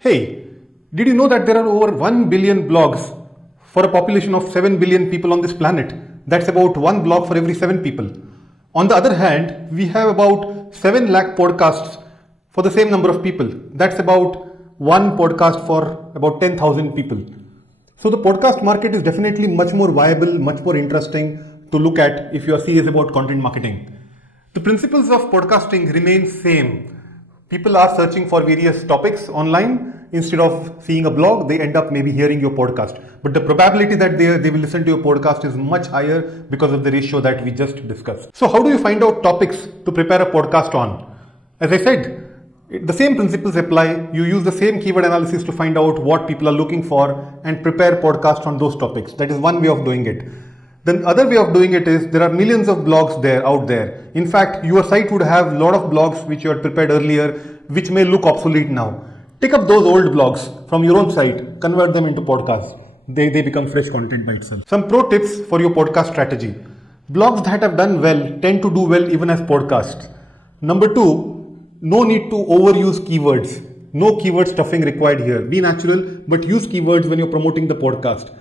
Hey, did you know that there are over 1 billion blogs for a population of 7 billion people on this planet? That's about one blog for every 7 people. On the other hand, we have about 7 lakh podcasts for the same number of people. That's about one podcast for about 10,000 people. So the podcast market is definitely much more viable, much more interesting to look at if you are serious about content marketing. The principles of podcasting remain same. People are searching for various topics online. Instead of seeing a blog, they end up maybe hearing your podcast. But the probability that they will listen to your podcast is much higher because of the ratio that we just discussed. So how do you find out topics to prepare a podcast on? As I said, the same principles apply. You use the same keyword analysis to find out what people are looking for and prepare podcasts on those topics. That is one way of doing it. The other way of doing it is there are millions of blogs out there. In fact, your site would have a lot of blogs which you had prepared earlier, which may look obsolete now. Take up those old blogs from your own site, convert them into podcasts. They become fresh content by itself. Some pro tips for your podcast strategy. Blogs that have done well tend to do well even as podcasts. Number 2, no need to overuse keywords. No keyword stuffing required here. Be natural, but use keywords when you're promoting the podcast.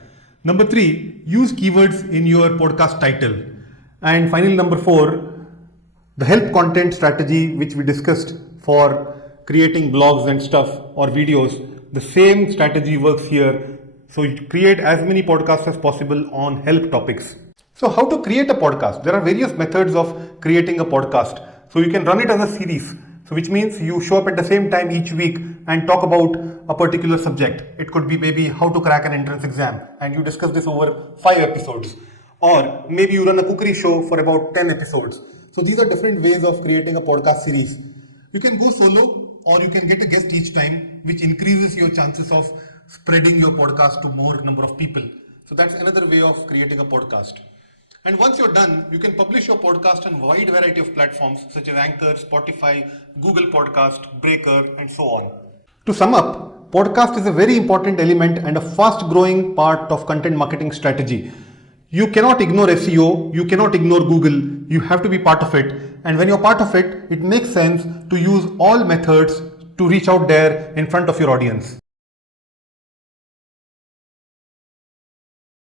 Number 3, use keywords in your podcast title. And finally, number 4, the help content strategy which we discussed for creating blogs and stuff or videos. The same strategy works here. So you create as many podcasts as possible on help topics. So how to create a podcast? There are various methods of creating a podcast. So you can run it as a series. So which means you show up at the same time each week and talk about a particular subject. It could be maybe how to crack an entrance exam and you discuss this over 5 episodes. Or maybe you run a cookery show for about 10 episodes. So these are different ways of creating a podcast series. You can go solo or you can get a guest each time, which increases your chances of spreading your podcast to more number of people. So that's another way of creating a podcast. And once you're done, you can publish your podcast on a wide variety of platforms such as Anchor, Spotify, Google Podcast, Breaker, and so on. To sum up, podcast is a very important element and a fast growing part of content marketing strategy. You cannot ignore SEO, you cannot ignore Google, you have to be part of it. And when you're part of it, it makes sense to use all methods to reach out there in front of your audience.